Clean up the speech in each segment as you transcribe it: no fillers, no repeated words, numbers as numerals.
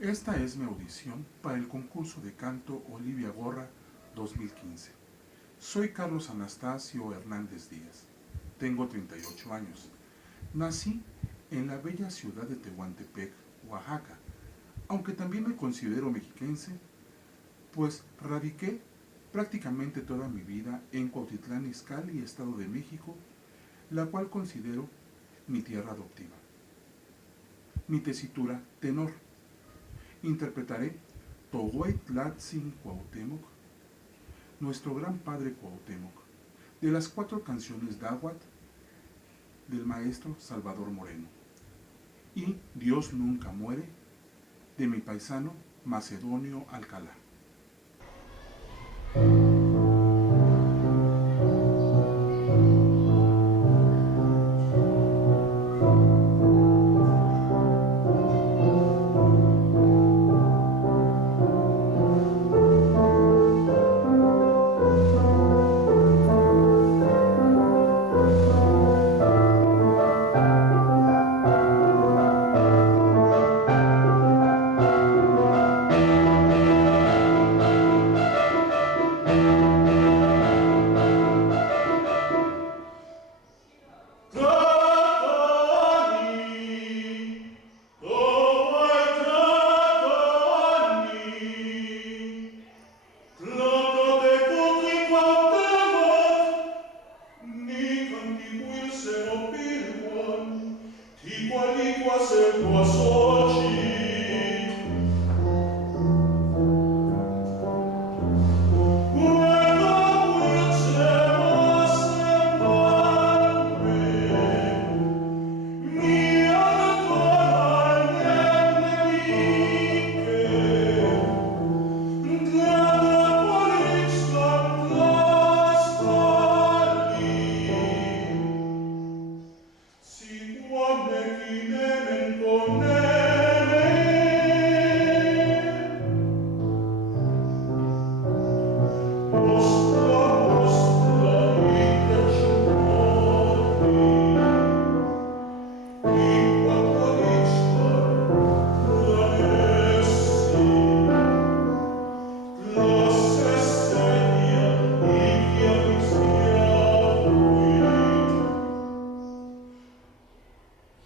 Esta es mi audición para el concurso de canto Olivia Gorra 2015. Soy Carlos Anastasio Hernández Díaz. Tengo 38 años. Nací en la bella ciudad de Tehuantepec, Oaxaca, aunque también me considero mexiquense, pues radiqué prácticamente toda mi vida en Cuautitlán Izcalli, Estado de México, la cual considero mi tierra adoptiva. Mi tesitura, tenor. Interpretaré Tohueytlatzin Cuauhtémoc, nuestro gran padre Cuauhtémoc, de las 4 canciones d'Áhuatl del maestro Salvador Moreno, y Dios nunca muere, de mi paisano Macedonio Alcalá.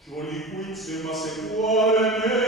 Joli quid se ma sequare me